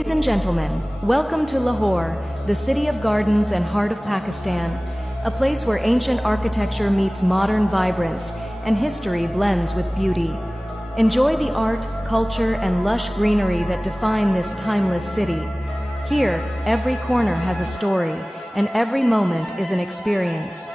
Ladies and gentlemen, welcome to Lahore, the city of gardens and heart of Pakistan, a place where ancient architecture meets modern vibrance and history blends with beauty. Enjoy the art, culture, and lush greenery that define this timeless city. Here, every corner has a story, and every moment is an experience.